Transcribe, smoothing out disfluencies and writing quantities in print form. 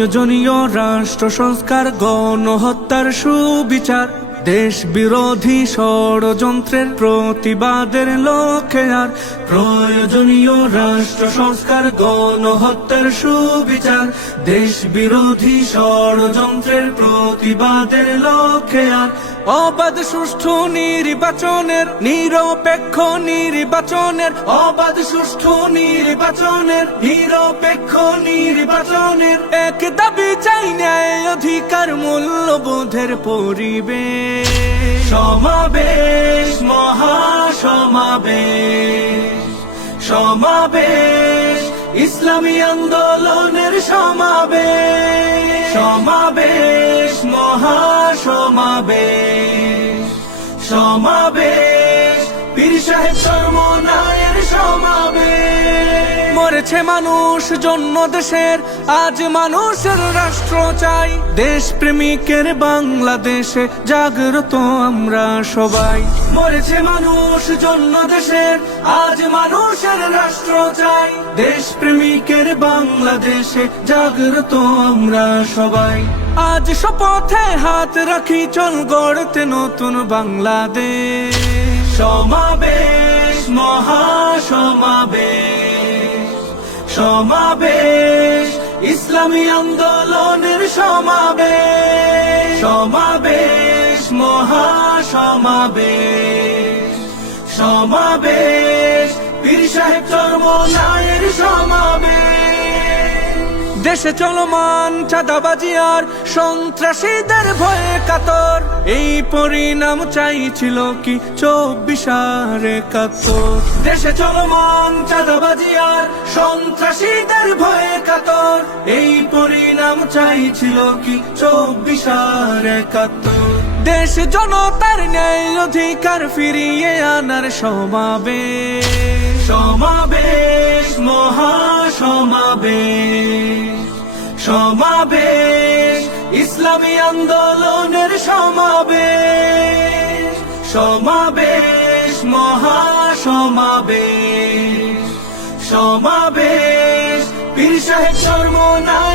প্রয়োজনীয় রাষ্ট্র সংস্কার, গণহত্যার সুবিচার, দেশ বিরোধী ষড়যন্ত্রের প্রতিবাদের লক্ষ্যে আর প্রয়োজনীয় রাষ্ট্র সংস্কার, গণহত্যার সুবিচার, দেশ বিরোধী ষড়যন্ত্রের প্রতিবাদের লক্ষ্যে আর অবাধ সুষ্ঠু নির্বাচনের, নিরপেক্ষ নির্বাচনের, অবাধ সুষ্ঠু নির্বাচনের, নিরপেক্ষ নির্বাচনের এক দাবি চাই, ন্যায় অধিকার মূল্যবোধের পরিবেশ। সমাবেশ, মহাসমাবেশ, সমাবেশ, ইসলামী আন্দোলনের সমাবেশ। সমাবেশ, মহাসমাবেশ, সমাবেশ, পীর সাহেব চরমনায়ের সমাবেশ। মরেছে মানুষ জন্য দেশের, আজ মানুষের রাষ্ট্র চাই। দেশ প্রেমিকের বাংলাদেশে জাগ্রত আমরা সবাই। মরেছে মানুষ জন্য দেশের, আজ মানুষের রাষ্ট্র চাই। দেশ প্রেমিকের বাংলাদেশে জাগ্রত আমরা সবাই। আজ শপথে হাত রাখি, চল গড়তে নতুন বাংলাদেশ। সমাবেশ, মহাসমাবেশ, সমাবেশ, ইসলামী আন্দোলনের সমাবেশ। সমাবেশ, মহাসমাবেশ, সমাবেশ, পীর সাহেব চরমনায়ের সমাবেশ। দেশে চলমান চাঁদাবাজি আর সন্ত্রাসীদের ভয়ে কাতর, এই পরিণাম চাইছিল কি 24/71। দেশে চলমান চাঁদাবাজি আর সন্ত্রাসীদের ভয়ে কাতর, এই পরিণাম চাইছিল কি 24/71। দেশ জনতার ন্যায় অধিকার ফিরিয়ে আনার সমাবেশ। সমাবেশ, মহাসমাবেশ, সমাবেশ, ইসলামী আন্দোলনের সমাবেশ। সমাবেশ, মহাসমাবেশ, সমাবেশ, পীর সাহেব চরমনায়ের